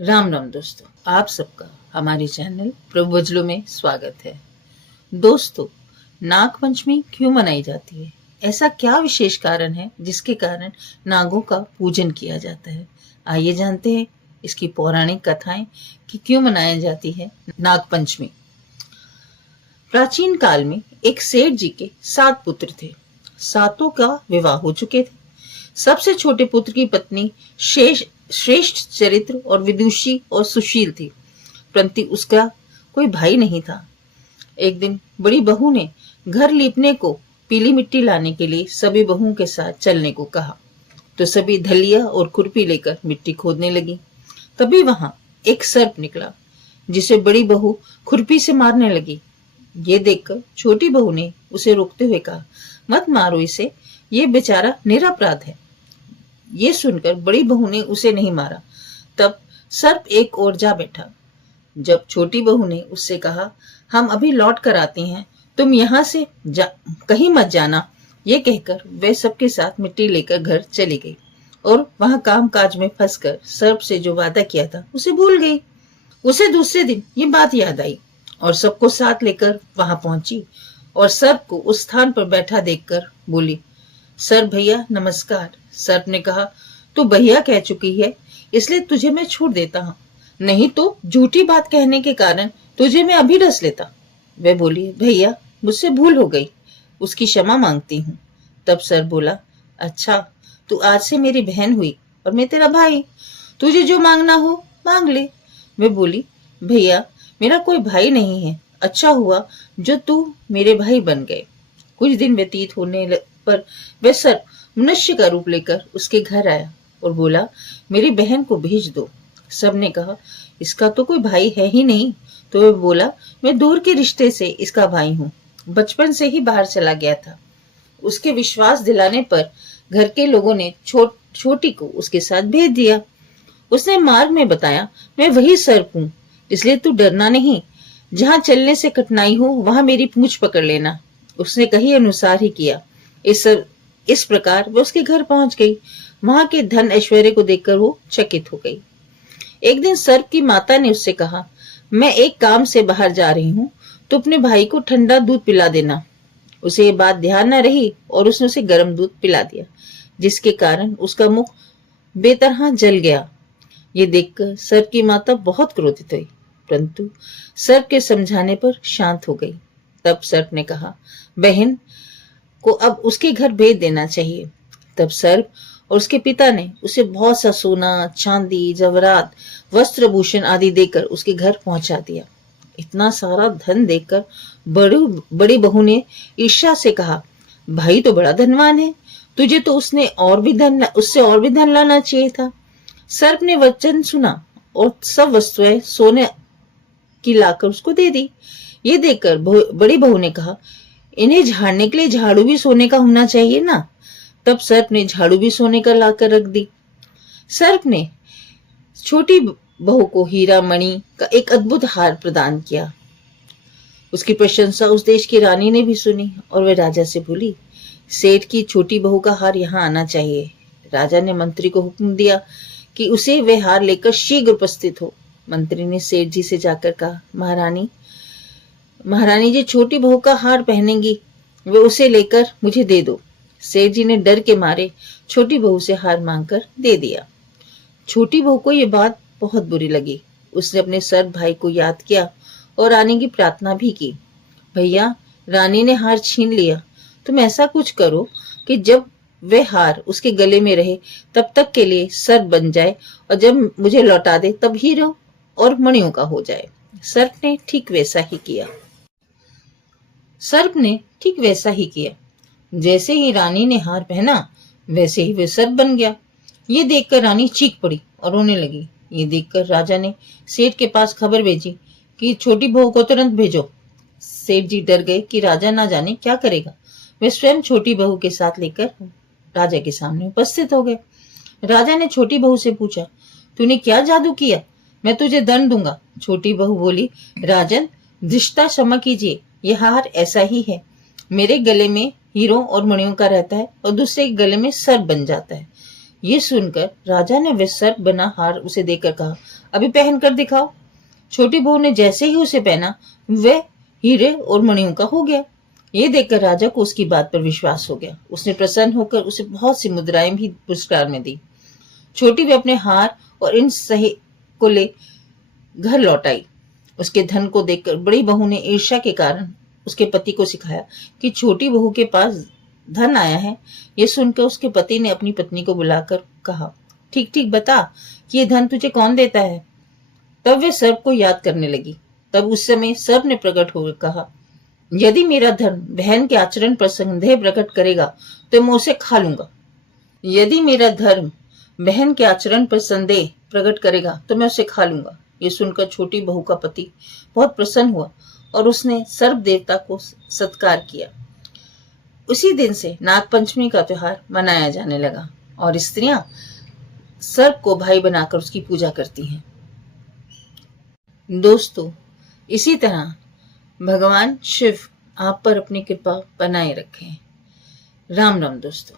राम राम दोस्तों, आप सबका हमारे चैनल प्रभु वचलों में स्वागत है। दोस्तों, नाग पंचमी क्यों मनाई जाती है? ऐसा क्या विशेष कारण है जिसके कारण नागों का पूजन किया जाता है? आइए जानते हैं इसकी पौराणिक कथाएं कि क्यों मनाई जाती है नाग पंचमी। प्राचीन काल में एक सेठ जी के 7 पुत्र थे। सातों का विवाह हो चुके थे। सबसे छोटे पुत्र की पत्नी श्रेष्ठ चरित्र और विदुषी और सुशील थी, परंतु उसका कोई भाई नहीं था। एक दिन बड़ी बहू ने घर लीपने को पीली मिट्टी लाने के लिए सभी बहुओं के साथ चलने को कहा, तो सभी धलिया और खुरपी लेकर मिट्टी खोदने लगी। तभी वहां एक सर्प निकला, जिसे बड़ी बहू खुरपी से मारने लगी। ये देखकर छोटी बहू ने उसे रोकते हुए कहा, मत मारो इसे, ये बेचारा निरपराध है। ये सुनकर बड़ी बहू ने उसे नहीं मारा। तब सर्प एक ओर जा बैठा। जब छोटी बहू ने उससे कहा, हम अभी लौट कर आते हैं, तुम यहाँ से कहीं मत जाना, ये कहकर वे सबके साथ मिट्टी लेकर घर चली गई और वहां काम काज में फंसकर सर्प से जो वादा किया था उसे भूल गई। उसे दूसरे दिन ये बात याद आई और सबको साथ लेकर वहां पहुंची और सर्प को उस स्थान पर बैठा देखकर बोली, सर्प भैया नमस्कार। सर्प ने कहा, तू भैया कह चुकी है, इसलिए तुझे मैं छूट देता हूं, नहीं तो झूठी बात कहने के कारण तुझे मैं अभी डस लेता। वह बोली, भैया मुझसे भूल हो गई, उसकी क्षमा मांगती हूँ। तब सर्प बोला, अच्छा तू आज से मेरी बहन हुई और मैं तेरा भाई, तुझे जो मांगना हो मांग ले। वह बोली, भैया मेरा कोई भाई नहीं है, अच्छा हुआ जो तू मेरे भाई बन गए। कुछ दिन व्यतीत होने पर वह सर्प मनुष्य का रूप लेकर उसके घर आया और बोला, मेरी बहन को भेज दो। सब ने कहा, इसका तो कोई भाई है ही नहीं। तो वह बोला, मैं दूर के रिश्ते से इसका भाई हूँ, बचपन से ही बाहर चला गया था। उसके विश्वास दिलाने पर घर के लोगों ने छोटी को उसके साथ भेज दिया। उसने मार्ग में बताया, मैं वही सर्प हूँ, इसलिए तू डरना नहीं, जहां चलने से कठिनाई हो वहां मेरी पूंछ पकड़ लेना। उसने कही अनुसार ही किया। इस प्रकार वो उसके घर पहुंच गई। वहां के धन ऐश्वर्य को देखकर वो चकित हो गई। एक दिन सर्प की माता ने उससे कहा, मैं एक काम से बाहर जा रही हूँ, तो अपने भाई को ठंडा दूध पिला देना। उसे ये बात ध्यान न रही और उसने उसे गर्म दूध पिला दिया, जिसके कारण उसका मुख बेतरह जल गया। ये देखकर सर्प की माता बहुत क्रोधित हुई, परंतु सर्प के समझाने पर शांत हो गई। तब सर्प ने कहा, बहन को अब उसके घर भेज देना चाहिए। तब सर्प और उसके पिता ने उसे बहुत सा सोना, चांदी, जवरात, वस्त्र भूषण आदि देकर उसके घर पहुंचा दिया। इतना सारा धन देखकर बड़ी बहू ने ईर्ष्या से कहा, भाई तो बड़ा धनवान है, तुझे तो उससे और भी धन लाना चाहिए था। सर्प ने वचन सुना और सब वस्तुएं सोने की लाकर उसको दे दी। ये देखकर बड़ी बहू ने कहा, इन्हें झाड़ने के लिए झाड़ू भी सोने का होना चाहिए ना। तब सर्प ने झाड़ू भी सोने का लाकर रख दी। सर्प ने छोटी बहू को हीरा मणि का एक अद्भुत हार प्रदान किया। उसकी प्रशंसा उस देश की रानी ने भी सुनी और वह राजा से बोली, सेठ की छोटी बहू का हार यहाँ आना चाहिए। राजा ने मंत्री को हुक्म दिया कि उसे वह हार लेकर शीघ्र उपस्थित हो। मंत्री ने सेठ जी से जाकर कहा, महारानी जी छोटी बहू का हार पहनेंगी, वे उसे लेकर मुझे दे दो। सेठ जी ने डर के मारे छोटी बहू से हार मांगकर दे दिया। छोटी बहू को यह बात बहुत बुरी लगी। उसने अपने सर्प भाई को याद किया और रानी की प्रार्थना भी की, भैया रानी ने हार छीन लिया, तुम ऐसा कुछ करो कि जब वह हार उसके गले में रहे तब तक के लिए सर्प बन जाए और जब मुझे लौटा दे तब हीरो और मणियों का हो जाए। सर्प ने ठीक वैसा ही किया। जैसे ही रानी ने हार पहना वैसे ही वह सर्प बन गया। ये देखकर रानी चीख पड़ी और रोने लगी। ये देखकर राजा ने सेठ के पास खबर भेजी कि छोटी बहू को तुरंत भेजो। सेठ जी डर गए कि राजा ना जाने क्या करेगा। वे स्वयं छोटी बहू के साथ लेकर राजा के सामने उपस्थित हो गए। राजा ने छोटी बहू से पूछा, तूने क्या जादू किया? मैं तुझे दंड दूंगा। छोटी बहू बोली, राजन धृष्टा क्षमा कीजिए, यह हार ऐसा ही है, मेरे गले में हीरों और मणियों का रहता है और दूसरे गले में सर्प बन जाता है। ये सुनकर राजा ने वह सर्प बना हार उसे देकर कहा, अभी पहन कर दिखाओ। छोटी बहू ने जैसे ही उसे पहना, वह हीरे और मणियों का हो गया। ये देखकर राजा को उसकी बात पर विश्वास हो गया। उसने प्रसन्न होकर उसे बहुत सी मुद्राएं भी पुरस्कार में दी। छोटी भी अपने हार और इन सही को ले घर लौट आई। उसके धन को देखकर बड़ी बहू ने ईर्ष्या के कारण उसके पति को सिखाया कि छोटी बहू के पास धन आया है। ये सुनकर उसके पति ने अपनी पत्नी को बुलाकर कहा, ठीक ठीक बता कि ये धन तुझे कौन देता है। तब वे सर्प को याद करने लगी। तब उस समय सर्प ने प्रकट होकर कहा, यदि मेरा धन बहन के आचरण पर संदेह प्रकट करेगा तो मैं उसे खा लूंगा। यदि मेरा धर्म बहन के आचरण पर संदेह प्रकट करेगा तो मैं उसे खा लूंगा। ये सुनकर छोटी बहू का पति बहुत प्रसन्न हुआ और उसने सर्प देवता को सत्कार किया। उसी दिन से नागपंचमी का त्योहार मनाया जाने लगा और स्त्रियां सर्प को भाई बनाकर उसकी पूजा करती हैं। दोस्तों, इसी तरह भगवान शिव आप पर अपनी कृपा बनाए रखें। राम राम दोस्तों।